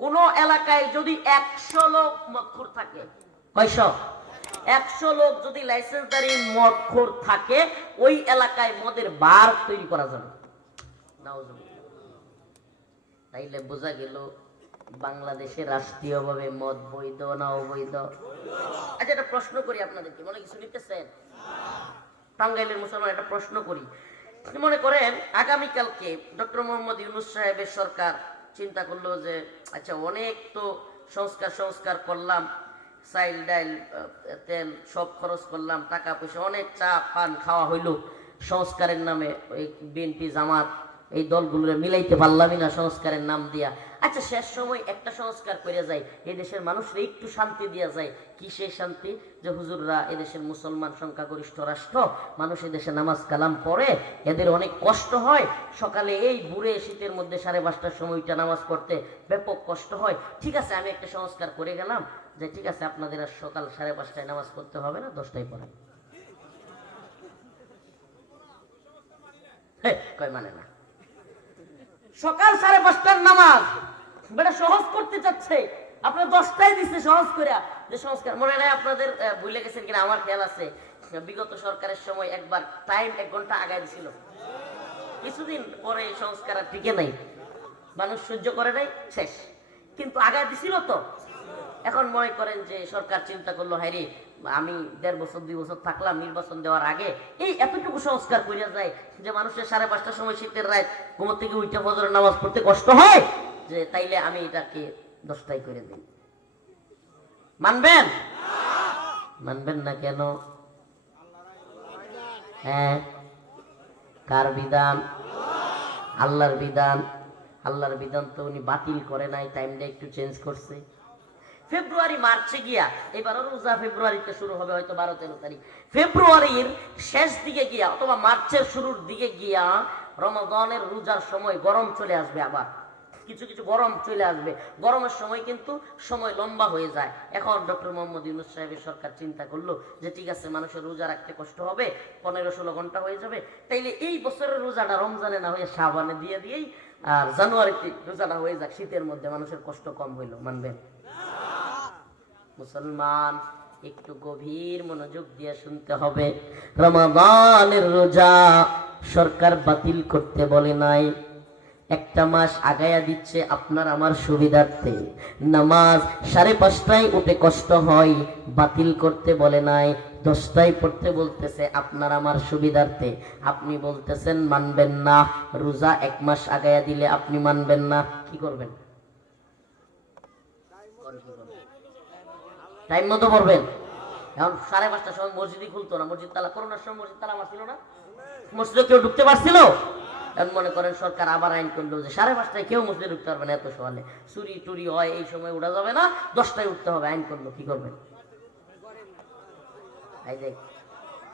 কোন এলাকায় যদি 100 লোক মদখোর থাকে, কয়শো? 100 লোক যদি লাইসেন্সধারী মদখোর থাকে, ওই এলাকায় মদের বার তৈরি করা যাবে। তাইলে বোঝা গেল বাংলাদেশে রাষ্ট্রীয়ভাবে মদ বৈধ না অবৈধ? আচ্ছা, একটা প্রশ্ন করি আপনাদেরকে, মনে কিছু নিতেছেন? টাঙ্গাইলের মুসলমান একটা প্রশ্ন করি। মনে করেন আগামীকালকে ডক্টর মোহাম্মদ ইউনূস সাহেবের সরকার চিন্তা করলো যে আচ্ছা অনেক তো সংস্কার করলাম, চাইল ডাইল তেল সব খরচ করলাম, টাকা পয়সা অনেক চা পান খাওয়া হইল, সংস্কারের নামে ওই বিএনপি জামাত এই দলগুলো মিলাইতে পারলামই না সংস্কারের নাম দিয়া। আচ্ছা শেষ সময় একটা সংস্কার করে যায়, এই দেশের মানুষরা একটু শান্তি দিয়া যায়। কি সেই শান্তি? যে হুজুররা এদেশের মুসলমান সংখ্যাগরিষ্ঠ রাষ্ট্র, মানুষ এদেশে নামাজ কালাম পড়ে, এদের অনেক কষ্ট হয়, সকালে এই বুড়ে শীতের মধ্যে 5:30টার সময়টা নামাজ পড়তে ব্যাপক কষ্ট হয়। ঠিক আছে, আমি একটা সংস্কার করে গেলাম যে ঠিক আছে আপনাদের আর সকাল 5:30টায় নামাজ পড়তে হবে না, 10টায় পড়েন। কয় মানে না, সকাল 5:30টার নামাজ বেটা সহজ করতে চাচ্ছে, আপনার 10টায় দিচ্ছে সহজ করে। যে সংস্কার মনে নাই আপনাদের, ভুলে গেছেন কিনা আমার খেয়াল আছে, বিগত সরকারের সময় একবার টাইম 1 ঘন্টা আগায় দিছিল, কিছুদিন পরে সংস্কার আর টিকে নাই, মানুষ সহ্য করে নাই, শেষ। কিন্তু আগায় দিছিল তো। এখন মনে করেন যে সরকার চিন্তা করলো হাইরে আমি 1.5 বছর 2 বছর থাকলাম, নির্বাচন দেওয়ার আগে এই এতটুকু সংস্কার করিয়া যায় যে মানুষের 5:30টার সময় শীতের রাত ঘুম থেকে উঠে ফজরের নামাজ পড়তে কষ্ট হয়, যে তাইলে আমি এটাকে 10টায় করে দিই। মানবেন? মানবেন না কেন? হ্যাঁ, কার বিধান? আল্লাহর বিধান। আল্লাহর বিধান তো উনি বাতিল করে নাই, টাইমটা একটু চেঞ্জ করছে। ফেব্রুয়ারি মার্চে গিয়া, এবারও রোজা ফেব্রুয়ারিতে শুরু হবে হয়তো 12-13 তারিখ, ফেব্রুয়ারির শেষ দিকে গিয়া অথবা মার্চের শুরুর দিকে গিয়া রমাদানের রোজার সময় গরম চলে আসবে, আবার কিছু কিছু গরম চলে আসবে। গরমের সময় কিন্তু সময় লম্বা হয়ে যায়। এখন ডক্টর মোহাম্মদ ইউনূস সাহেবের সরকার চিন্তা করলো যে ঠিক আছে মানুষের রোজা রাখতে কষ্ট হবে, 15-16 ঘন্টা হয়ে যাবে, তাইলে এই বছরের রোজাটা রমজানে না হয়ে শাবানে দিয়ে দিয়েই আর জানুয়ারিতে রোজাটা হয়ে যাক, শীতের মধ্যে মানুষের কষ্ট কম হইল। মানবেন? মুসলমান একটু গভীর মনোযোগ দিয়ে শুনতে হবে। রমাদানের রোজা সরকার বাতিল করতে বলে নাই, একটা মাস আগায়া দিচ্ছে আপনার আমার সুবিধার্থে। নামাজ 5:30টায় উঠে কষ্ট হয়, বাতিল করতে বলে নাই, 10টায় পড়তে বলতেছে আপনার আমার সুবিধার্থে। আপনি বলতেছেন মানবেন না, রোজা 1 মাস আগায়া দিলে আপনি মানবেন না, কি করবেন? টাইম মতো পড়বেন। এখন 5:30টার সময় মসজিদই খুলতো না, মসজিদ তালা, করোনার সময় মসজিদ তালা মারছিল না, মসজিদে কেউ ঢুকতে পারছিল। এখন মনে করেন সরকার আবার আইন করলো যে 5:30টায় কেউ মসজিদে ঢুকতে পারবে না, এত সকালে চুরি টুরি হয়, এই সময় উঠা যাবে না, 10টায় উঠতে হবে, আইন করলো। কি করবেন?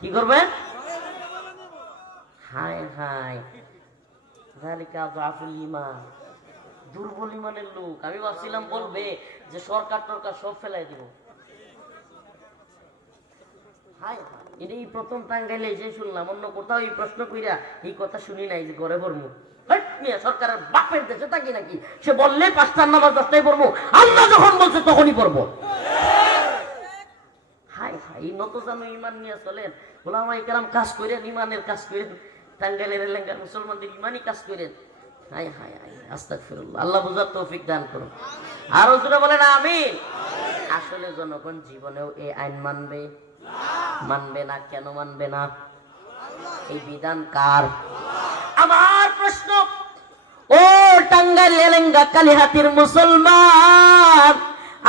কি করবেন? হায় হায়, দুর্বল ইমানের লোক। আমি ভাবছিলাম বলবে যে সরকার টরকার সব ফেলাই দিব। এটাই প্রথম টাঙ্গাইলে যে শুনলাম, অন্য কোথাও এই প্রশ্ন কইরা এই কথা শুনি নাই যে ঘরে পড়বো। সরকারের বাপের দেশে থাকি নাকি? সে বললে 5টার নামাজ 10টায় পড়বো, আল্লাহ যখন বলছে তখনই পড়বো। হায় হায়, এই নত জানো ইমান নিয়ে চলেন, ওলামা ইকরাম কাজ করেন, ইমানের কাজ করেন, টাঙ্গাইলের এলাকার মুসলমানদের ইমানই কাজ করেন। হায় হায় হায়, আস্তাগফিরুল্লাহ, আল্লাহ বুঝার তৌফিক দান করুন। আরো জোরে বলেন আমিন। আসলে জনগণ জীবনেও এই আইন মানবে? মানবে না। কেন মানবে না? এই বিধান কার? আমার প্রশ্ন, ও টাঙ্গাইল এলেঙ্গা কালিহাতির মুসলমান,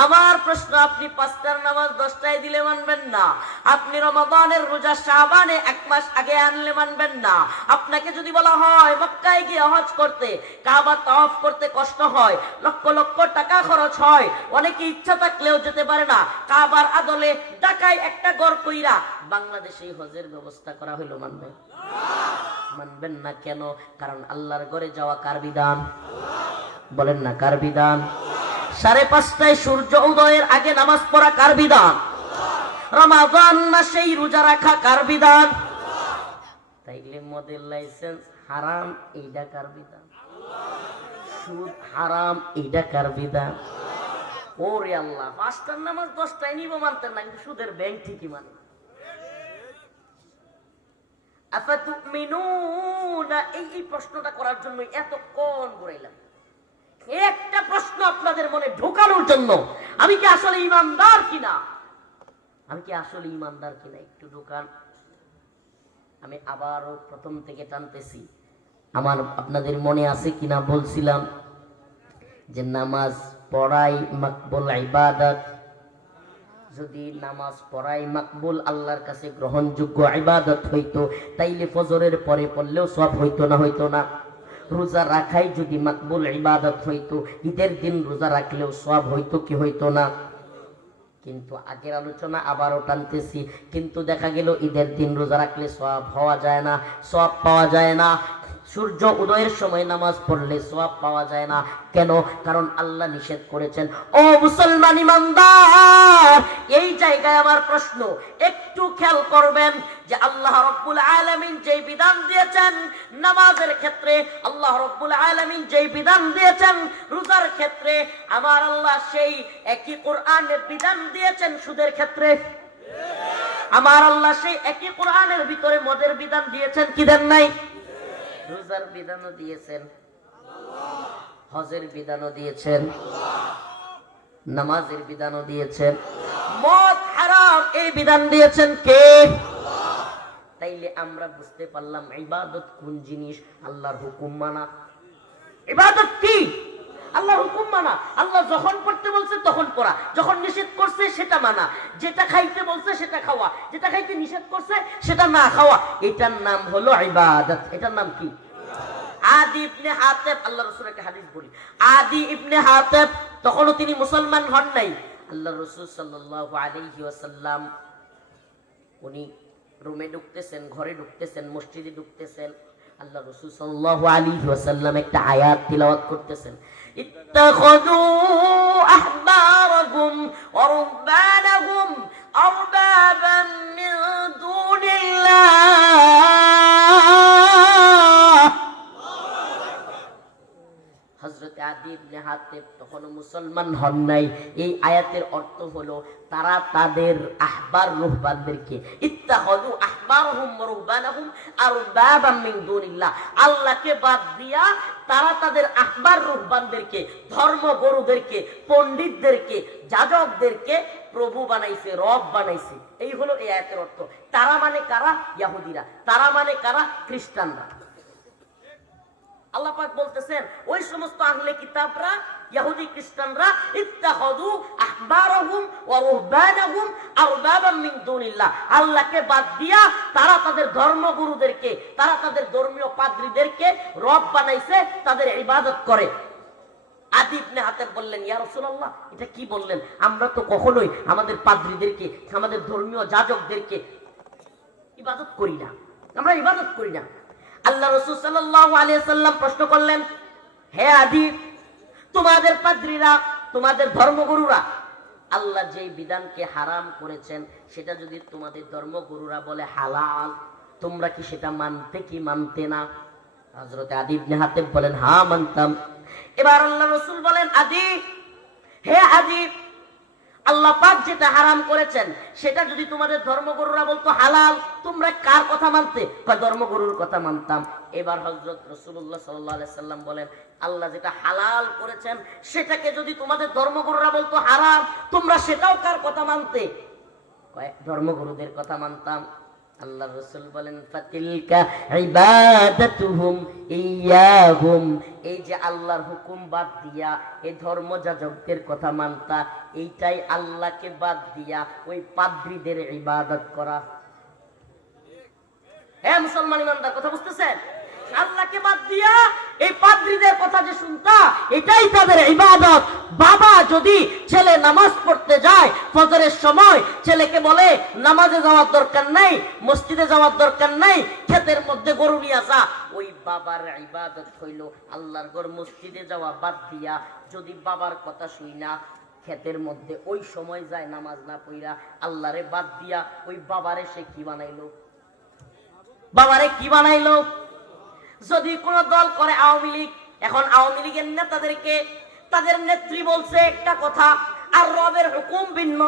আমার প্রশ্ন, আপনি 5টার নামাজ 10টায় দিলে মানবেন না, আপনি রমাদানের রোজা শাবানে 1 মাস আগে আনলে মানবেন না। আপনাকে যদি বলা হয় মক্কায় গিয়ে হজ করতে, কাবা তাওয়াফ করতে কষ্ট হয়, লক্ষ লক্ষ টাকা খরচ হয়, অনেকে ইচ্ছা থাকলেও যেতে পারে না, কাবার আদলে ঢাকায় একটা ঘর কইরা বাংলাদেশে হজের ব্যবস্থা করা হলো, মানবেন? মানবেন না। কেন? কারণ আল্লাহর ঘরে যাওয়া কার বিধান? বলেন না, কার বিধান? 5:30টায় সূর্য উদয়ের আগে নামাজ পড়া কার বিধান? রমাদান মাসেই রোজা রাখা কার বিধান? তাইলে মদের লাইসেন্স হারাম, এইটা কার বিধান? সুদ হারাম, এইটা কার বিধান? ওরে আল্লাহ, 5টার নামাজ 10টায় নিব মানতেন না, কিন্তু সুদের ব্যাংক ঠিকই মানে। আফাতুমিনুনা, এই প্রশ্নটা করার জন্য এতক্ষণ ঘুরাইলাম। একটা প্রশ্ন আপনাদের মনে ঢোকানোর জন্য, আমি কি আসলে ইমানদার কিনা, আমি কি আসলে ইমানদার কিনা একটু ঢোকান। আমি আবারও প্রথম থেকে টানতেছি। আমার আপনাদের মনে আছে কিনা বলছিলাম যে নামাজ পড়াই মাকবুল ইবাদত। যদি নামাজ পড়াই মাকবুল, আল্লাহর কাছে গ্রহণযোগ্য ইবাদত হইতো, তাইলে ফজরের পরে পড়লেও সওয়াব হইতো না? হইতো না? রোজা রাখাই যদি মাকবুল ইবাদত হইতো, ঈদের দিন রোজা রাখলেও সওয়াব হইতো কি হইতো না? কিন্তু আগের আলোচনা আবারও টানতেছি, কিন্তু দেখা গেল ঈদের দিন রোজা রাখলে সওয়াব হওয়া যায় না, সওয়াব পাওয়া যায় না। সূর্য উদয়ের সময় নামাজ পড়লে সওয়াব পাওয়া যায় না। কেন? কারণ আল্লাহ নিষেধ করেছেন। ও মুসলমান ইমানদার, এই জায়গায় আমার প্রশ্ন, একটু খেয়াল করবেন যে আল্লাহ রাব্বুল আলামিন যেই বিধান দিয়েছেন নামাজের ক্ষেত্রে, আল্লাহ রাব্বুল আলামিন যেই বিধান দিয়েছেন রোজার ক্ষেত্রে, আমার আল্লাহ সেই একই কোরআনের বিধান দিয়েছেন সুদের ক্ষেত্রে। আমার আল্লাহ সেই একই কোরআনের ভিতরে মদের বিধান দিয়েছেন কি দেন নাই? রোজার বিধানও দিয়েছেন, হজের বিধানও দিয়েছেন, নামাজের বিধানও দিয়েছেন। মদ হারাম এই বিধান দিয়েছেন কে? তাইলে আমরা বুঝতে পারলাম ইবাদত কোন জিনিস। আল্লাহর হুকুম মানা। ইবাদত কি? আল্লাহর হুকুম মানা। আল্লাহ যখন পড়তে বলছে তখন পড়া, যখন নিষেধ করছে সেটা মানা, যেটা খাইতে বলছে সেটা খাওয়া, যেটা খাইতে নিষেধ করছে সেটা না খাওয়া, এটার নাম হলো ইবাদত। এটার নাম কি? আদি ইবনে হাতেব, আল্লাহ রাসূলের একটা হাদিস বলি, আদি ইবনে হাতেব তখনও তিনি মুসলমান হন নাই। আল্লাহ রাসূল সাল্লাল্লাহু আলাইহি ওয়াসাল্লাম উনি রুমে ঢুকতেছেন, ঘরে ঢুকতেছেন, মসজিদে ঢুকতেছেন। আল্লাহ রাসূল সাল্লাল্লাহু আলাইহি ওয়াসাল্লাম একটা আয়াত তিলাওয়াত করতেছেন, ইত্তাখাযু আহবারাকুম ওয়া রুহবানাকুম আরবাবান মিন দুনিল্লাহ। হযরত আদি ইবনে হাতেব তখনও মুসলমান হন নাই। এই আয়াতের অর্থ হলো তারা তাদের আহবার রুহবানদেরকে, ইত্তাখাযু আহবারহুম ওয়া রুহবানাহুম আরবাবাম মিন দুনিল্লাহ, আল্লাহকে বাদ দিয়া তারা তাদের আহবার রুহবানদেরকে, ধর্মগুরুদেরকে, পণ্ডিতদেরকে, যাজকদেরকে প্রভু বানাইছে, রব বানাইছে। এই হলো এই আয়াতের অর্থ। তারা মানে কারা? ইহুদিরা। তারা মানে কারা? খ্রিস্টানরা। আল্লাহ পাক বলতেছেন ওই সমস্ত আহলে কিতাবরা, ইহুদি খ্রিস্টানরা, ইত্তাখাযু আহবারহুম ওয়া রুহবানাহুম আরবাবাম মিন দুনিল্লাহ, আল্লাহকে বাদ দিয়া তারা তাদের ধর্মগুরুদেরকে, তারা তাদের ধর্মীয় পাদ্রীদেরকে রব বানাইছে, তাদের ইবাদত করে। আদি ইবনে হাতেব বললেন, ইয়া রাসূলুল্লাহ, এটা কি বললেন? আমরা তো কখনোই আমাদের পাদ্রীদেরকে, আমাদের ধর্মীয় যাজকদেরকে ইবাদত করি না, আমরা ইবাদত করি না। আল্লাহ রাসূল সাল্লাল্লাহু আলাইহি ওয়াসাল্লাম প্রশ্ন করলেন, হে আদি, তোমাদের পাদ্রীরা, তোমাদের ধর্মগুরুরা আল্লাহ যেই বিধানকে হারাম করেছেন সেটা যদি তোমাদের ধর্মগুরুরা বলে হালাল, তোমরা কি সেটা মানতে কি মানতে না? হযরত আদি ইবনে হাতেব বলেন, হ্যাঁ মানতাম। এবার আল্লাহ রাসূল বলেন, আদি, হে আদি, আল্লাহ পাক যেটা হারাম করেছেন সেটা যদি তোমাদের ধর্মগুরুরা বলতো হালাল, তোমরা কার কথা মানতে? ধর্মগুরুর কথা মানতাম। এবার হযরত রাসূলুল্লাহ সাল্লাল্লাহু আলাইহি সাল্লাম বলেন, আল্লাহ যেটা হালাল করেছেন সেটাকে যদি তোমাদের ধর্মগুরুরা বলতো হারাম, তোমরা সেটাও কার কথা মানতে? ধর্মগুরুদের কথা মানতাম। আল্লাহ রাসূল বলেন, ফাতিলকা ইবাদাতুহুম ইয়াহুম, এই যে আল্লাহর হুকুম বাদ দিয়া এই ধর্মযাজকদের কথা মানতা, এইটাই আল্লাহকে বাদ দিয়া ওই পাদ্রীদের ইবাদত করা। হ্যাঁ মুসলমান ইমানদার, কথা বুঝতেছেন? আল্লাহকে বাদ দিয়া এই পাদ্রীদের কথা যে শুনতা, এটাই তাদের ইবাদত। বাবা যদি ছেলে নামাজ পড়তে যায় ফজরের সময়, ছেলেকে বলে নামাজে যাওয়ার দরকার নাই, মসজিদে যাওয়ার দরকার নাই, ক্ষেতের মধ্যে গরু নিয়ে যা, ওই বাবার ইবাদত হইল আল্লাহর ঘর মসজিদে যাওয়া বাদ দিয়া যদি বাবার কথা শুই না ক্ষেতের মধ্যে ওই সময় যায় নামাজ না পড়া, আল্লাহরে বাদ দিয়া ওই বাবারে সে কি বানাইলো? বাবারে কি বানাইলো? যদি কোন দল করে আওয়ামী লীগ, এখন আওয়ামী লীগের নেতাদেরকে তাদের নেত্রী বলছে একটা কথা, আর রবের হুকুম ভিন্ন।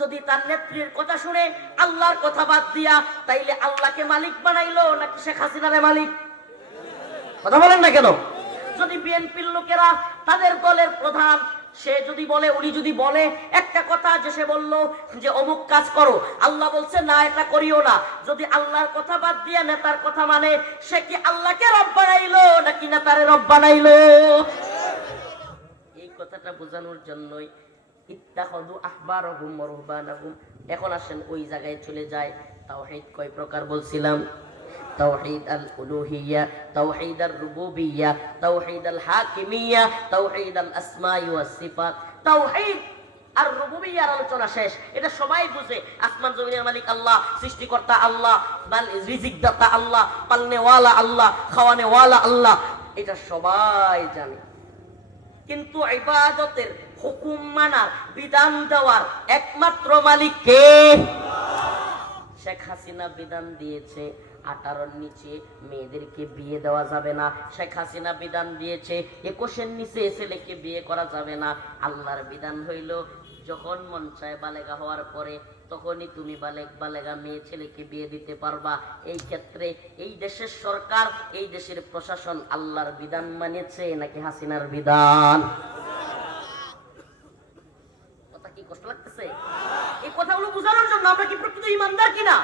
যদি তার নেত্রীর কথা শুনে আল্লাহর কথা বাদ দিয়া, তাইলে আল্লাহকে মালিক বানাইলো নাকি শেখ হাসিনারে মালিক? কথা বলেন না কেন? যদি বিএনপির লোকেরা তাদের দলের প্রধান সে যদি বলে, উনি যদি বলে একটা কথা, যে সে বললো যে অমুক কাজ করো, আল্লাহ বলছে না এটা করিও না, যদি আল্লাহর কথা বাদ দিয়া নেতার কথা মানে, সে কি আল্লাহকে রব বানাইলো নাকি নেতারে রব বানাইলো? এই কথাটা বোঝানোর জন্যই ইত্তাখাযু আহবারহুম ওয়া রুহবানাহুম। এখন আসেন ওই জায়গায় চলে যায়। তাওহীদ কয় প্রকার বলছিলাম? তাওহীদ আল উলুহিয়্যা, তাওহীদ আর রুবুবিয়্যা, তাওহীদ আল হাকিমিয়্যা, তাওহীদ আল আসমাই ওয়াস সিফাত। তাওহীদ আর রুবুবিয়্যার আলোচনা শেষ, এটা সবাই বুঝে। আসমান জমিনের মালিক আল্লাহ, সৃষ্টিকর্তা আল্লাহ, রিজিক দাতা আল্লাহ, পালনেওয়ালা আল্লাহ, খাওয়ানেওয়ালা আল্লাহ, এটা সবাই জানে। কিন্তু ইবাদতের হুকুম মানার, বিধান দেওয়ার একমাত্র মালিক কে? শেখ হাসিনা বিধান দিয়েছে 18-র নিচে মেয়েদেরকে বিয়ে দেওয়া যাবে না। শেখ হাসিনা বিধান দিয়েছে 21-এর নিচে ছেলেকে বিয়ে করা যাবে না। আল্লাহর বিধান হইল যখন মন চায় বালেগা হওয়ার পরে তখনই তুমি বালেগা মেয়ে ছেলেকে বিয়ে দিতে পারবা। এই ক্ষেত্রে এই দেশের সরকার, এই দেশের প্রশাসন আল্লাহর বিধান মানেছে নাকি হাসিনার বিধান? কথা কি কষ্ট লাগতেছে? এই কথাগুলো বোঝানোর জন্য আমরা কি প্রকৃত ইমানদার কিনা?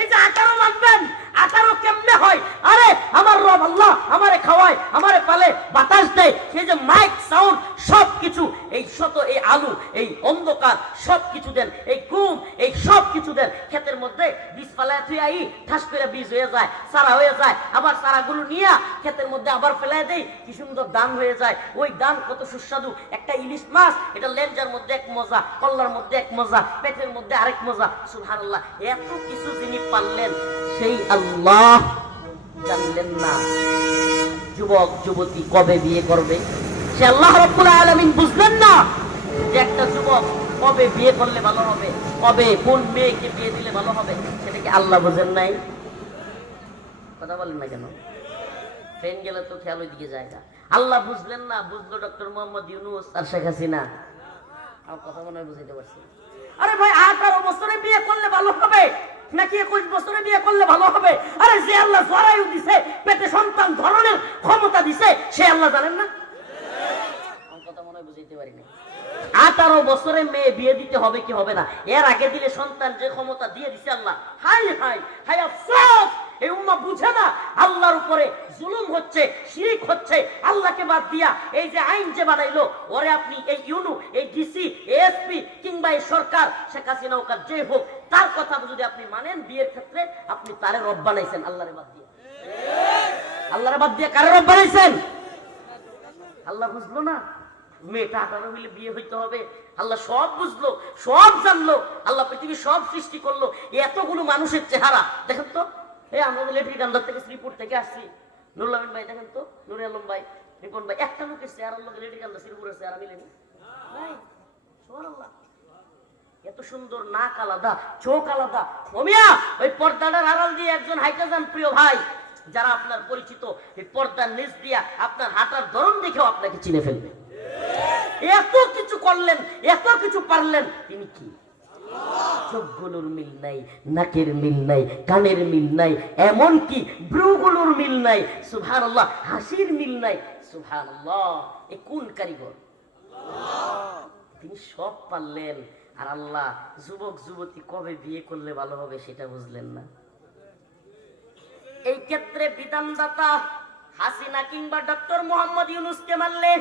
এই যে 18 মানবেন, 18 কেমনে হয়? আরে আমার রব আল্লাহ আমারে খাওয়ায়, আমারে পালে, বাতাস দেয়, সেই যে মাইক সাউন্ড সবকিছু, এই শত এই আলু, এই অন্ধকার সবকিছু দেন, এই ঘুম, এই সবকিছু দেন। ক্ষেতের মধ্যে বীজ ফেলায় তুই আই ঠাস করে বীজ হয়ে যায়, চারা হয়ে যায়, আবার চারাগুলো নিয়ে ক্ষেতের মধ্যে আবার ফেলায় দেই, কি সুন্দর দান হয়ে যায়। ওই দান কত সুস্বাদু। একটা ইলিশ মাছ, এটা লেঞ্জার মধ্যে এক মজা, কল্লার মধ্যে এক মজা, পেটের মধ্যে আরেক মজা। সুবহানাল্লাহ, এত কিছু যিনি পারলেন সেই আল্লাহ জানলেন না যুবক যুবতী কবে বিয়ে করবে? সে আল্লাহ রাব্বুল আলামিন বুঝলেন না যে একটা যুবক কবে বিয়ে করলে ভালো হবে, কবে কোন মেয়েকে বিয়ে দিলে ভালো হবে, সেটা কি আল্লাহ বুঝেন নাই? কথা বলেন না কেন? ট্রেন গেলে তো খেয়াল ওই দিকে জায়গা। আল্লাহ বুঝলেন না, বুঝলো ডক্টর মোহাম্মদ ইউনূস আর শেখ হাসিনা। আমার কথা মনে হয় বুঝাইতে পারছি। আরে ভাই 18 বছরে বিয়ে করলে ভালো হবে নাকি 21 বছরে বিয়ে করলে ভালো হবে? আরে যে আল্লাহ জরায়ু দিছে, পেটে সন্তান ধরনের ক্ষমতা দিছে, সে আল্লাহ জানেন না? আমার কথা মনে হয় বুঝাইতে পারি না। 18 বছরে মেয়ে বিয়ে দিতে হবে কি হবে না, এর আগে দিলে সন্তান যে ক্ষমতা দিয়ে দিছে আল্লাহ, হাই হাই হাই আফসোস। এই উম্মাহ বুঝে না আল্লাহর উপরে জুলুম হচ্ছে, শিরক হচ্ছে। আল্লাহকে বাদ দিয়া এই যে আইন যে বানাইলো, ওরে আপনি এই ইউনু, এই ডিসি, এসপি কিংবা এই সরকার, শেখ হাসিনা হোক আর যে হোক, তার কথা যদি আপনি মানেন বিয়ের ক্ষেত্রে, আপনি তারে রব বানাইছেন আল্লাহরে বাদ দিয়া। আল্লাহরে বাদ দিয়া কারে রব বানাইছেন? আল্লাহ বুঝলো না মেয়েটা 18 হইলে বিয়ে হইতে হবে? আল্লাহ সব বুঝলো, সব জানলো। আল্লাহ পৃথিবী সব সৃষ্টি করলো। এতগুলো মানুষের চেহারা দেখেন তো। আমরা লেট্রিকান্দার থেকে, শ্রীপুর থেকে আসছি। নুরুল আমিন ভাই দেখেন তো, নুরে আলম ভাই, রিপন ভাই, একটা লোকের চেহারার লোকের লেট্রিকান্দা শ্রীপুরের চেহারা মিলেনি। সুবহানাল্লাহ, এত সুন্দর নাক আলাদা, চোখ আলাদা। ওমিয়া ওই পর্দাটার আড়াল দিয়ে একজন হাইটা যান প্রিয় ভাই, যারা আপনার পরিচিত, এই পর্দার নিচ দিয়া আপনার হাঁটার ধরন দেখেও আপনাকে চিনে ফেলবে। এত কিছু করলেন, এত কিছু পারলেন, তিনি কি? চোখগুলোর মিল নাই, নাকের মিল নাই, কানের মিল নাই, এমনকি ভ্রুগুলোর মিল নাই। সুবহানাল্লাহ, হাসির মিল নাই। সুবহানাল্লাহ, এ কোন কারিগর? তিনি সব পারলেন। আর আল্লাহ যুবক যুবতী কবে বিয়ে করলে ভালো হবে সেটা বুঝলেন না। এই ক্ষেত্রে বিধানদাতা হাসিনা কিংবা ডক্টর মোহাম্মদ ইউনূসকে মানলে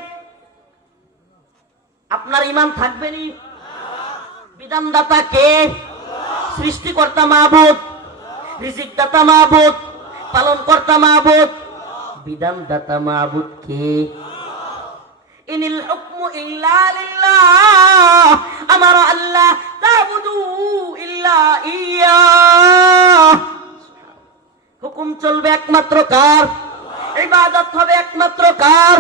আপনার ঈমান থাকবে নি? বিধানদাতা কে? সৃষ্টিকর্তা মাবুদ, রিজিকদাতা মাবুদ, পালনকর্তা মাবুদ। বিধানদাতা মাবুদ কে? ইনিল হুকমু ইল্লা লিল্লাহ, আমারা আল্লাহ তা'বুদু ইল্লা ইয়্যাহ। হুকুম চলবে একমাত্র কার? ইবাদত হবে একমাত্র কার?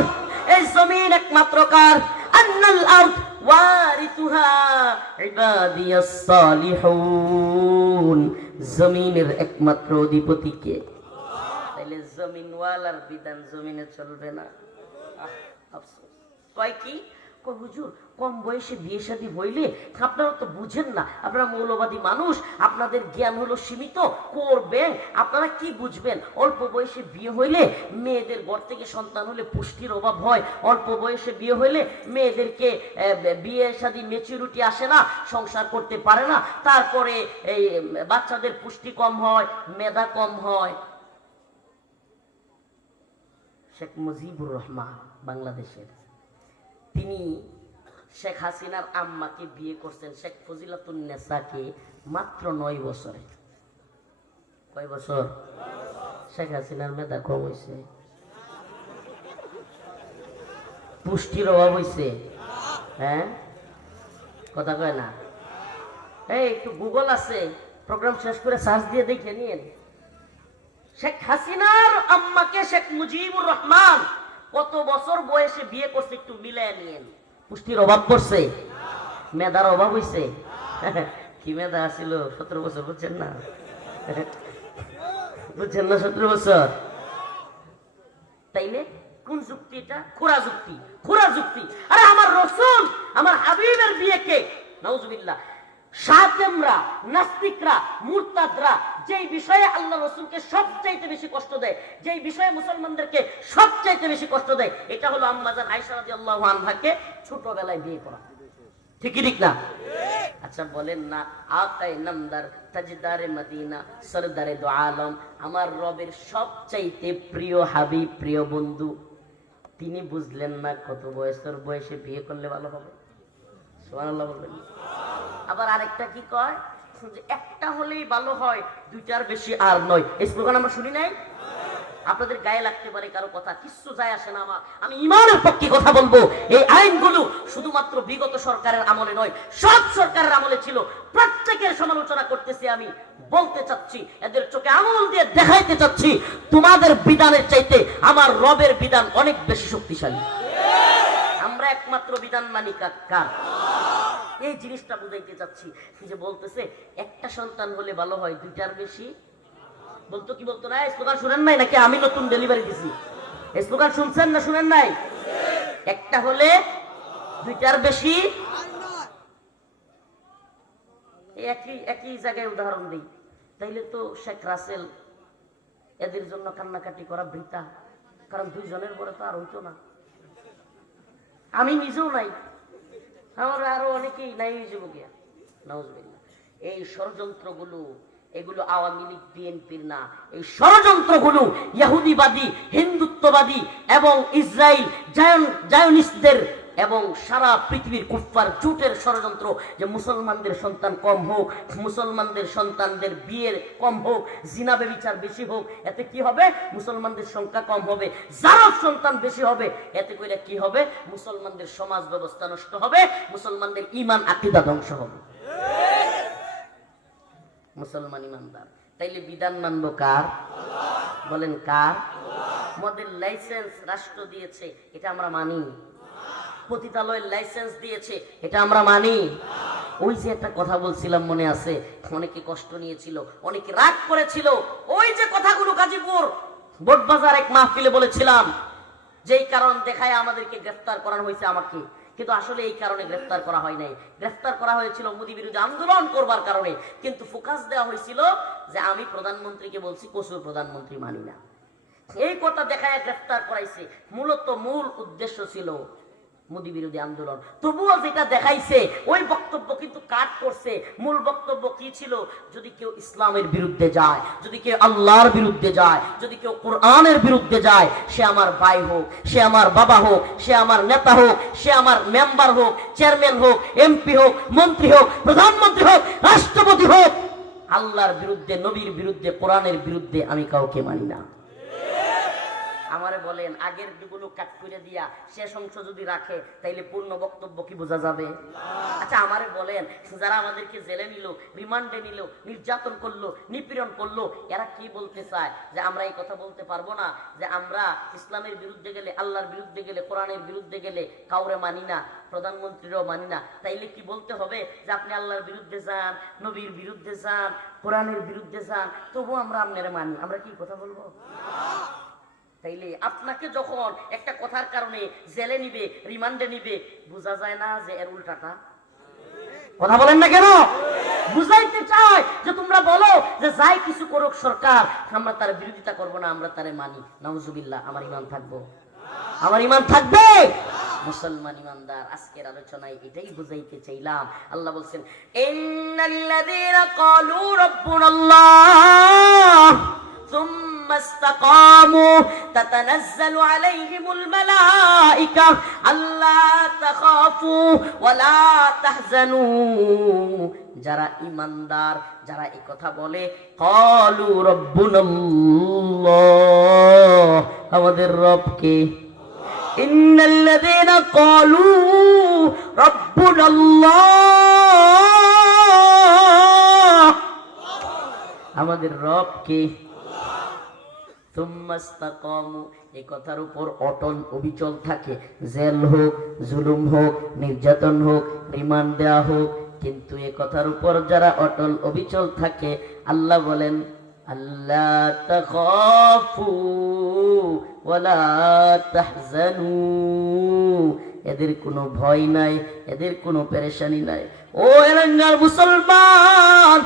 এই জমিন একমাত্র কার? আন্নাল আরদ ওয়ারিসুহা ইবাদিয়াস সালিহুন। জমিনের একমাত্র অধিপতি কে? তাইলে জমিনওয়ালার বিধান জমিনে চলবে না। আফসোস। কয় কি? কয় হুজুর কম বয়সে বিয়ে শাদী হইলে আপনারা তো বুঝেন না, আপনারা মৌলবাদী মানুষ, আপনাদের জ্ঞান হলো সীমিত, করবেন আপনারা কি বুঝবেন? অল্প বয়সে বিয়ে হইলে মেয়েদের ঘর থেকে সন্তান হলে পুষ্টির অভাব হয়, অল্প বয়সে বিয়ে হইলে মেয়েদেরকে বিয়ে শাদী ম্যাচুরিটি আসে না, সংসার করতে পারে না, তারপরে এই বাচ্চাদের পুষ্টি কম হয়, মেধা কম হয়। শেখ মুজিবুর রহমান বাংলাদেশের, তিনি শেখ হাসিনার আম্মাকে বিয়ে করছেন, শেখ ফজিলাতুন নেসাকে, মাত্র 9 বছরে। কয় বছর? শেখ হাসিনার মেধা কম হয়েছে, পুষ্টির অভাব হয়েছে, হ্যাঁ কথা কয় না। এই একটু গুগল আছে, প্রোগ্রাম শেষ করে সার্চ দিয়ে দেখে নিন। শেখ হাসিনার আম্মাকে শেখ মুজিবুর রহমান কত বছর বয়সে বিয়ে করছে একটু মিলায় নিয়েন। পুষ্টির অভাব পড়ছে, মেধার অভাব হয়েছে। কি মেধা ছিল? 17 বছর, বুঝছেন না? বুঝছেন না? 17 বছর। তাইলে কোন যুক্তি এটা? খোরা যুক্তি, খোরা যুক্তি। আরে আমার রসুল, আমার হাবিবের বিয়েকে নাউজুবিল্লাহ শাতেমরা, নাস্তিকরা, মুরতাদরা যেই বিষয়ে আল্লাহ রসুলকে সবচাইতে বেশি কষ্ট দেয়, যেই বিষয়ে মুসলমানদেরকে সবচাইতে বেশি কষ্ট দেয়, এটা হলো আম্মাজান আয়েশা রাদিয়াল্লাহু আনহাকে ছোটবেলায় বিয়ে করা। ঠিক কি ঠিক না? আচ্ছা বলেন না, আকায়ে নামদার, তাজদারে মদিনা, সরদারে দো আলম, আমার রবের সবচাইতে প্রিয় হাবিব, প্রিয় বন্ধু, তিনি বুঝলেন না কত বয়সে বিয়ে করলে ভালো হবে? সুবহানাল্লাহ বলবেন। আবার আরেকটা কি কয়, যে একটা হলেই ভালো হয়, দুইটার বেশি আর নয়। এই স্লোগান আমরা শুনি নাই? আপনাদের গায়ে লাগতে পারে কারো কথা, কিচ্ছু যায় আসে না আমার। আমি ইমানের পক্ষে কথা বলবো, এই আইনগুলো শুধুমাত্র বিগত সরকারের আমলে নয়, সব সরকারের আমলে ছিল। প্রত্যেকের সমালোচনা করতেছি, আমি বলতে চাচ্ছি, এদের চোখে আঙুল দিয়ে দেখাইতে চাচ্ছি, তোমাদের বিধানের চাইতে আমার রবের বিধান অনেক বেশি শক্তিশালী। আমরা একমাত্র বিধান মানি কার? এই জিনিসটা বুঝাইতে চাচ্ছি, যে বলতেছে একটা সন্তান হলে ভালো হয়, দুইটার বেশি বলতো। কি বলতো না? স্লোগান শুনেন নাই নাকি? আমি নতুন ডেলিভারি দিছি, স্লোগান শুনছেন না শুনেন নাই? একটা হলে দুইটার বেশি। একই জায়গায় উদাহরণ দিই, তাইলে তো শেখ রাসেল এদের জন্য কান্নাকাটি করা বৃথা, কারণ 2 জনের পরে তো আর হইতো না। আমি নিজেও নাই, আমার আরো অনেকেই নাই হয়ে যাবো গিয়া, নাউজুবিল্লাহ। এই ষড়যন্ত্রগুলো, এগুলো আওয়ামী লীগ বিএনপির না, এই ষড়যন্ত্রগুলো ইহুদিবাদী, হিন্দুত্ববাদী এবং ইসরায়েল জায়নিস্টদের এবং সারা পৃথিবীর কুফফার জোটের ষড়যন্ত্র, যে মুসলমানদের সন্তান কম হোক, মুসলমানদের সন্তানদের বিয়ের কম হোক, জিনা ব্যভিচার বেশি হোক, এতে কি হবে? মুসলমানদের সংখ্যা কম হবে। যারা সন্তান বেশি হবে, এতে করে কি হবে? মুসলমানদের সমাজ ব্যবস্থা নষ্ট হবে, মুসলমানদের ঈমান আকীদা ধ্বংস হবে। মুসলমান ইমানদার, তাইলে বিধান মানব কার? বলেন কার? মদের লাইসেন্স রাষ্ট্র দিয়েছে, এটা আমরা মানি। পতিতালয়ের লাইসেন্স দিয়েছে, এটা আমরা মানি। ওই যে একটা কথা বলছিলাম মনে আছে, অনেকে কষ্ট নিয়েছিল, অনেকে রাগ করেছিল, ওই যে কথাগুলো গাজীপুর বোটবাজার এক মাহফিলে বলেছিলাম, যেই কারণ দেখায় আমাদেরকে গ্রেফতার করা হয়েছে আমাকে, কিন্তু আসলে এই কারণে গ্রেফতার করা হয় নাই। গ্রেফতার করা হয়েছিল মোদী বিরোধী আন্দোলন করবার কারণে, কিন্তু ফোকাস দেওয়া হয়েছিল যে আমি প্রধানমন্ত্রীকে বলছি কসুর প্রধানমন্ত্রী মানি না, এই কথা দেখায় গ্রেফতার করাইছে। মূলত মূল উদ্দেশ্য ছিল মোদী বিরোধী আন্দোলন। তবুও যেটা দেখাইছে ওই বক্তব্য কিন্তু কাট করছে। মূল বক্তব্য কি ছিল? যদি কেউ ইসলামের বিরুদ্ধে যায়, যদি কেউ আল্লাহর বিরুদ্ধে যায়, যদি কেউ কোরআনের বিরুদ্ধে যায়, সে আমার ভাই হোক, সে আমার বাবা হোক, সে আমার নেতা হোক, সে আমার মেম্বার হোক, চেয়ারম্যান হোক, এমপি হোক, মন্ত্রী হোক, প্রধানমন্ত্রী হোক, রাষ্ট্রপতি হোক, আল্লাহর বিরুদ্ধে, নবীর বিরুদ্ধে, কোরআনের বিরুদ্ধে আমি কাউকে মানি না। আমারে বলেন, আগের দুগুলো কাট করে দিয়া শেষ অংশ যদি রাখে, তাইলে পূর্ণ বক্তব্য কি বোঝা যাবে? আচ্ছা আমারে বলেন, যারা আমাদেরকে জেলে নিল, রিমান্ডে নিল, নির্যাতন করলো, নিপীড়ন করলো, এরা কি বলতে চায়? যে আমরা এই কথা বলতে পারবো না যে আমরা ইসলামের বিরুদ্ধে গেলে, আল্লাহর বিরুদ্ধে গেলে, কোরআনের বিরুদ্ধে গেলে কাউরে মানি না, প্রধানমন্ত্রীরও মানি না। তাইলে কি বলতে হবে? যে আপনি আল্লাহর বিরুদ্ধে যান, নবীর বিরুদ্ধে যান, কোরআনের বিরুদ্ধে যান, তবু আমরা আপনারা মানি। আমরা কি কথা বলবো? তাইলে আপনাকে যখন একটা কথার কারণে জেলে নিবে, রিমান্ডে নিবে, বোঝা যায় না যে এর উল্টাটা? কথা বলেন না কেন? বুঝাইতে চাই যে তোমরা বলো যে যাই কিছু করুক সরকার, আমরা তার বিরোধিতা করব না, আমরা তারে মানি। নাউজুবিল্লাহ, আমার ঈমান থাকবো? আমার ঈমান থাকবে? মুসলমান ইমানদার, আজকের আলোচনায় এটাই বুঝাইতে চাইলাম। আল্লাহ বলছেন, ইন্নাল্লাযীনা ক্বালু রাব্বুনাল্লাহ ثم استقاموا تتنزل عليهم الملائكة ألا تخافوا ولا تحزنوا। যারা ইমানদার, যারা এই কথা বলে, ক্বালু রাব্বুনাল্লাহ, আমাদের রব কে? ইন্নাল্লাযীনা ক্বালু রাব্বুনাল্লাহ, আমাদের রব কে? এই কথার উপর অটল অবিচল থাকে, জেল হোক, জুলুম হোক, নির্যাতন হোক, রিমান্ড দেওয়া হোক, কিন্তু এ কথার উপর যারা অটল অবিচল থাকে, আল্লাহ বলেন আল্লাহ তাখাফু ওয়ালা তাহজানু, এদের কোনো ভয় নাই, এদের কোনো পেরেশানি নাই। ও এলাঙ্গার মুসলমান,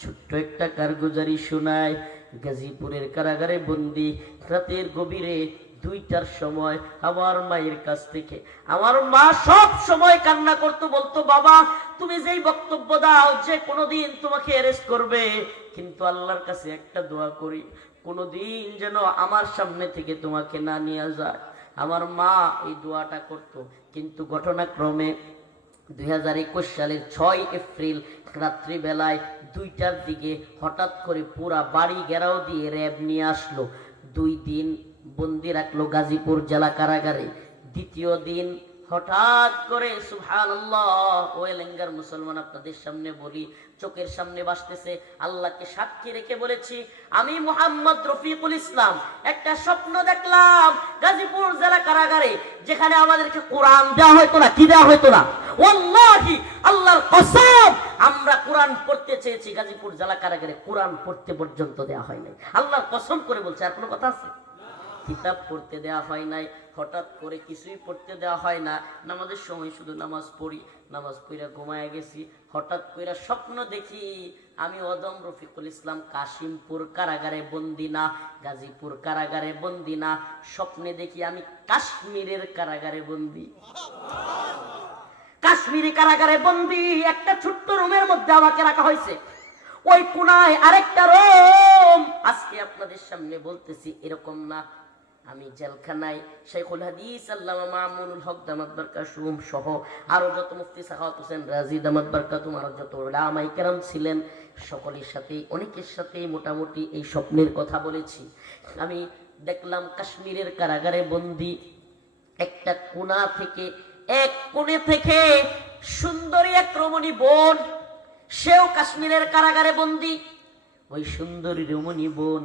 ছোট্ট একটা কারগুজারি শোনায়। গাজীপুরের কারাগারে বন্দি, রাতের গভীরে 2টার সময় আমার মায়ের কাছ থেকে, আমার মা সব সময় কান্না করতো, বলতো, বাবা তুমি যেই বক্তব্য দাও যে কোনোদিন তোমাকে অ্যারেস্ট করবে, কিন্তু আল্লাহর কাছে একটা দোয়া করি, কোনোদিন যেন আমার সামনে থেকে তোমাকে না নিয়ে যায়। আমার মা এই দোয়াটা করতো। কিন্তু ঘটনাক্রমে 2021 সালের 6 এপ্রিল রাত্রিবেলায় 2টার দিকে হঠাৎ করে পুরা বাড়ি ঘেরাও দিয়ে র্যাব নিয়ে আসলো। 2 দিন বন্দি রাখলো গাজীপুর জেলা কারাগারে। দ্বিতীয় দিন হঠাৎ করে সুবহানাল্লাহ, ও এলাঙ্গার মুসলমান, আপনাদের সামনে বলি, চোখের সামনে ভাসতেছে, আল্লাহকে সাক্ষী রেখে বলেছি, আমি মোহাম্মদ রফিকুল ইসলাম একটা স্বপ্ন দেখলাম গাজীপুর জেলা কারাগারে, যেখানে আমাদেরকে কোরআন দেওয়া হয়তো না। কি দেওয়া হয়তো না? ওয়াল্লাহি, আল্লাহর কসম, আমরা কোরআন পড়তে চেয়েছি, গাজীপুর জেলা কারাগারে কোরআন পড়তে পর্যন্ত দেওয়া হয় নাই। আল্লাহর কসম করে বলছে, আর কোনো কথা আছে? কিতাব পড়তে দেওয়া হয় নাই, হঠাৎ করে কিছুই পড়তে দেওয়া হয় না। নামাজের সময় শুধু নামাজ পড়ি, নামাজ পড়ে ঘুমায় গেছি। হঠাৎ করে স্বপ্ন দেখি আমি অদম রফিকুল ইসলাম কাশিমপুর কারাগারে বন্দি না, গাজীপুর কারাগারে বন্দি না, স্বপ্নে দেখি আমি কাশ্মীরের কারাগারে বন্দি। কাশ্মীরি কারাগারে বন্দি, একটা ছোট্ট রুমের মধ্যে আমাকে রাখা হয়েছে, ওই কোনায় আরেকটা রুম। আজকে আপনাদের সামনে বলতেছি এরকম না, আমি জেলখানায় শেখুল হাদিস আল্লামা মামুনুল হক দামাত বারকাতুহুম সহ আরো যত মুফতি সাখাওয়াত হোসেন রাজি দামাত বারকাতুহুম, আরো যত উলামায়ে কেরাম ছিলেন, সকলের সাথে, অনেকের সাথে মোটামুটি এই স্বপ্নের কথা বলেছি। আমি দেখলাম কাশ্মীরের কারাগারে বন্দি, একটা কোণা থেকে, এক কোণে থেকে সুন্দরী এক রমণী বোন, সেও কাশ্মীরের কারাগারে বন্দি। ওই সুন্দরী রমণী বোন,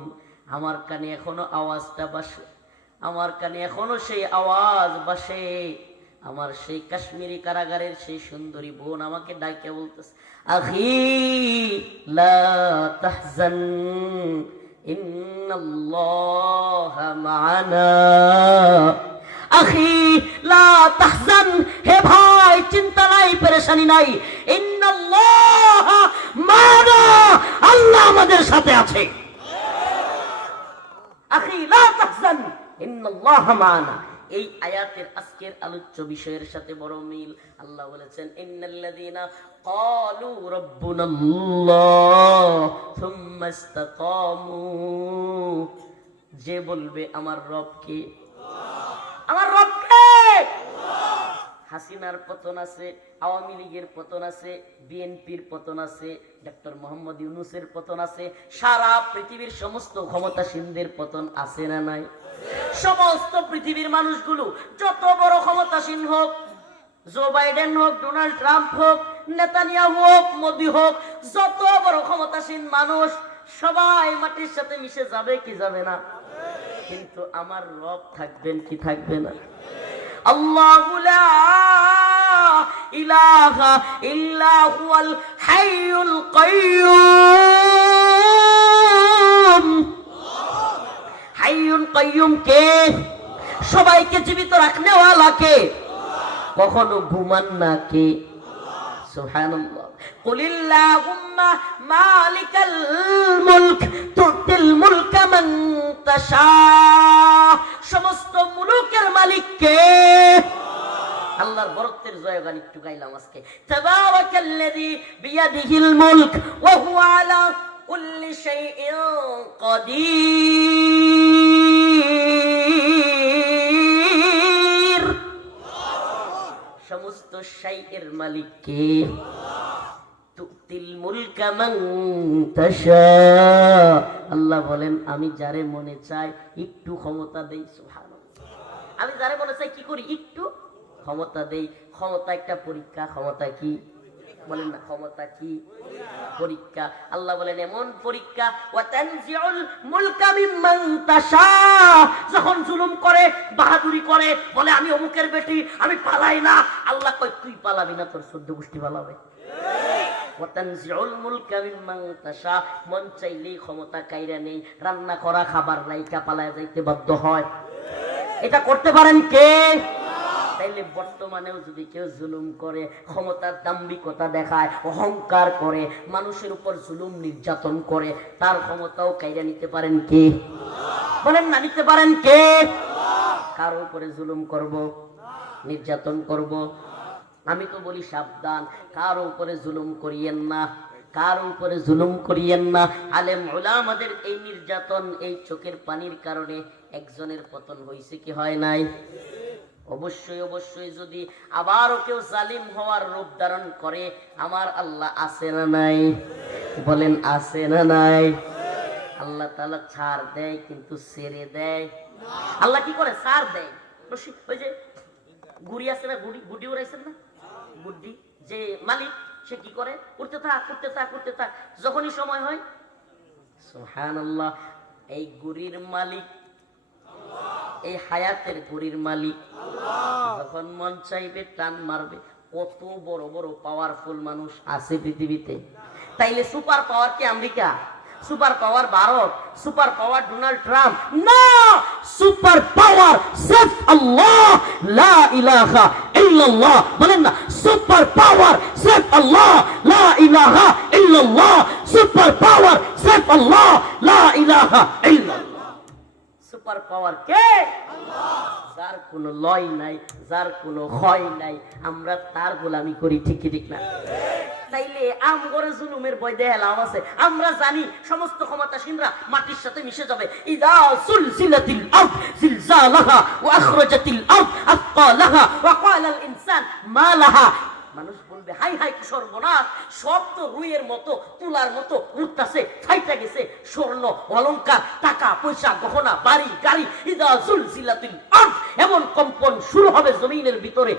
আমার কানে এখনো আওয়াজটা বাসে, আমার কানে এখনো সেই আওয়াজ বাসে। আমার সেই কাশ্মীরি কারাগারের সেই সুন্দরী বোন আমাকে ডাকে বলতেছে, আখি লা তাহজান ইন্নাল্লাহা মা'ানা, আখি লা তাহজান, হে ভাই চিন্তা নাই, পেরেশানি নাই, ইন্নাল্লাহা মা'ানা, আল্লাহ আমাদের সাথে আছে। আখি লা তাহজান ইন্নাল্লাহা মা'ানা, এই আয়াতের আজকের আলোচ্য বিষয়ের সাথে বড় মিল। আল্লাহ বলেছেন, ইন্নাল্লাযীনা ক্বালু রাব্বুনাল্লাহ সুম্মা ইসতাকামু, যে বলবে আমার রব কে, আমার রব কে। হাসিনার পতন আছে, আওয়ামী লীগের পতন আছে, বিএনপির পতন আছে, ডক্টর মোহাম্মদ ইউনূসের পতন আছে, সারা পৃথিবীর সমস্ত ক্ষমতাসীনদের পতন আছে না নাই? সমস্ত পৃথিবীর মানুষগুলো যত বড় ক্ষমতাসীন হোক, জো বাইডেন হোক, ডোনাল্ড ট্রাম্প হোক, নেতানিয়াহু হোক, মোদি হোক, যত বড় ক্ষমতাসীন মানুষ, সবাই মাটির সাথে মিশে যাবে কি যাবে না? কিন্তু আমার রব থাকবেন কি থাকবে না? আল্লাহু লা ইলাহা ইল্লা হুয়াল হাইয়ুল কাইয়্যুম, হাইয়ুন কাইয়ুম কে? সবাইকে জীবিত রাখনেওয়ালা কে? কখনো ঘুমান না কে? সুবহানাল্লাহ। কুলিল্লাহুম্মা মালিকাল মুলক তুতিল মুলকা মান তাশা। সমস্ত মুলুকের মালিক কে? আল্লাহর বরত্বের জয়গান একটু গাইলাম আজকে। তাবারাকাল্লাযী বিয়াদিহিল মুলক ওয়া হুয়া আলা কুল্লি শাইইন কাদির। সমস্ত শাইয়ের মালিক কে? তুতিল মুলকা মান তাশা। আল্লাহ বলেন আমি যারে মনে চাই একটু ক্ষমতা দেই। সুবহানাল্লাহ। আমি যারে মনে চাই কি করি? একটু ক্ষমতা দেই। ক্ষমতা একটা পরীক্ষা। ক্ষমতা কি? বলেন না, ক্ষমতা কি? পরীক্ষা। আল্লাহ বলেন এমন পরীক্ষা, ওয়া তানজিউল মুলকা মিম্মান তাশা। যখন জুলুম করে, বাহাদুরি করে, বলে আমি অমুকের বেটি, আমি পালাই না, আল্লাহ কয় তুই পালাবি না, তোর 14 গোষ্ঠী পালাবে। ওয়া তানজিউল মুলকা মিম্মান তাশা। মন চাইলেই ক্ষমতা কাইরা নেই, রান্না করা খাবার রাইকা পালায় যাইতে বাধ্য হয়। এটা করতে পারেন কে? তাইলে বর্তমানেও যদি কেউ জুলুম করে, ক্ষমতার দাম্ভিকতা দেখায়, অহংকার করে, মানুষের উপর জুলুম নির্যাতন করে, তার ক্ষমতাও কাইরা নিতে পারেন কে? বলেন না, নিতে পারেন কে? কারো উপরে জুলুম করব, নির্যাতন করব, আমি তো বলি সাবধান, কারো উপরে জুলুম করিয়েন না, কারো উপরে জুলুম করিয়েন না। আলেম উলামাদের এই নির্যাতন, এই চোখের পানির কারণে একজনের পতন হয়েছে কি হয় নাই? অবশ্যই অবশ্যই। যদি আবারও কেউ জালিম হওয়ার রূপ ধারণ করে, আমার আল্লাহ আছে না নাই? বলেন আছে না নাই? আল্লাহ তাআলা ছাড় দেয় কিন্তু ছেড়ে দেয়। আল্লাহ কি করে? ছাড় দেয়। ওই যে গুড়ি আছে না, গুডি উড়াইছেন না, গুড্ডি যে মালিক, সে কি করে? উঠতে থাক উঠতে থাক উঠতে থাক, যখনই সময় হয়। সুবহানাল্লাহ। এই গুড়ির মালিক, এই হায়াতের গুড়ির মালিক, যখন মন চাইবে টান মারবে। কত বড় বড় পাওয়ারফুল মানুষ আছে পৃথিবীতে। তাইলে সুপার পাওয়ার কি America? Super power Bharat? Super power Donald Trump? না, সুপার পাওয়ার সির্ফ আল্লাহ, লা ইলাহা ইল্লাল্লাহ। বলেন না, সুপার পাওয়ার সির্ফ আল্লাহ, লা ইলাহা ইল্লাল্লাহ। সুপার পাওয়ার সির্ফ আল্লাহ, লা ইলাহা ইল্লাল্লাহ। সুপার পাওয়ার কে? আল্লাহ। যার কোনো লয় নাই, যার কোনো হয় নাই, আমরা তার গোলামি করি। ঠিক কি ঠিক না? তাইলে আমগরে জুলুমের ভয় দেয়া লাভ আছে? আমরা জানি সমস্ত ক্ষমতাসীনরা মাটির সাথে মিশে যাবে। ইদা সুলসিলাতিল আরদ জিলজালাহা ওয়া আখরাজাতিল আরদ আথকালাহা ওয়া ক্বালাল ইনসান মা লাহা। মানুষ বলবে হাই হাই সর্বনাশ, সব তো রুইয়ের মতো, তুলার মতো উঠতাছে, ফাইটা গেছে, স্বর্ণ অলংকার, টাকা পয়সা, গহনা, বাড়ি গাড়ি। ইদা সুলসিলাতিল আরদ, এমন কম্পন শুরু হবে জমিনের ভিতরে।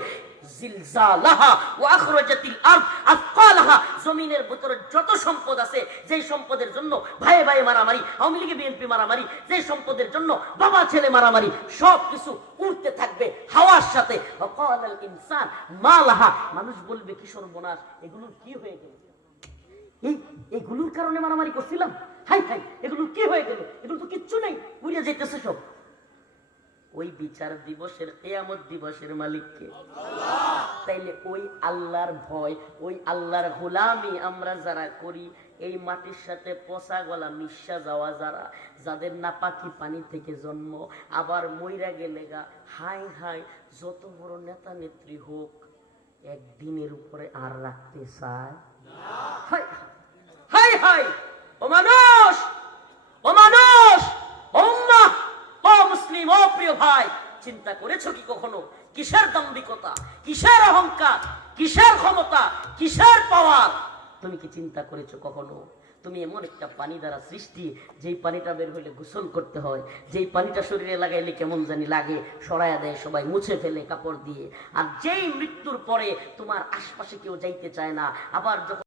জিলজালাহা ওয়া আখরাজাতিল আরদ আথকালাহা। জমিনের ভিতরে যত সম্পদ আছে, যেই সম্পদের জন্য ভাই ভাই মারামারি, আওয়ামী লীগ বিএনপি মারামারি, যেই সম্পদের জন্য বাবা ছেলে মারামারি, সব কিছু উড়তে থাকবে হাওয়ার সাথে। ওয়া ক্বালাল ইনসান মা লাহা। মানুষ বলবে কি সর্বনাশ, এগুলোর কি হয়ে গেল? এইগুলোর কারণে মারামারি করছিলাম, হাই হাই এগুলো কি হয়ে গেল? এগুলো তো কিচ্ছু নেই, উড়ে যাইতেছে সব। ওই বিচার দিবসের, কিয়ামত দিবসের মালিক কে? আল্লাহ। তাইলে ওই আল্লাহর ভয়, ওই আল্লাহর গোলামি আমরা যারা করি, এই মাটির সাথে পচা গলা মিশা যাওয়া যারা, যাদের নাপাকি পানি থেকে জন্ম, আবার মইরা গেলে গা হাই হাই যত বড় নেতা নেত্রী হোক, একদিনের উপরে আর রাখতে চায় না। হাই হাই হাই, ও মানুষ, ও মানুষ, ও উম্মাহ, ও মুসলিম, ও প্রিয় ভাই, চিন্তা করেছো কি কখনো কিসের দাম্ভিকতা, কিসের অহংকার, কিসের ক্ষমতা, কিসের পাওয়ার? তুমি কি চিন্তা করেছো কখনো? তুমি এমন একটা পানি দ্বারা সৃষ্টি, যেই পানিটা বের হইলে গোসল করতে হয়, যেই পানিটা শরীরে লাগাইলে কেমন জানি লাগে, সরাইয়া দেয় সবাই, মুছে ফেলে কাপড় দিয়ে। আর যেই মৃত্যুর পরে তোমার আশপাশে কেউ যাইতে চায় না, আবার যখন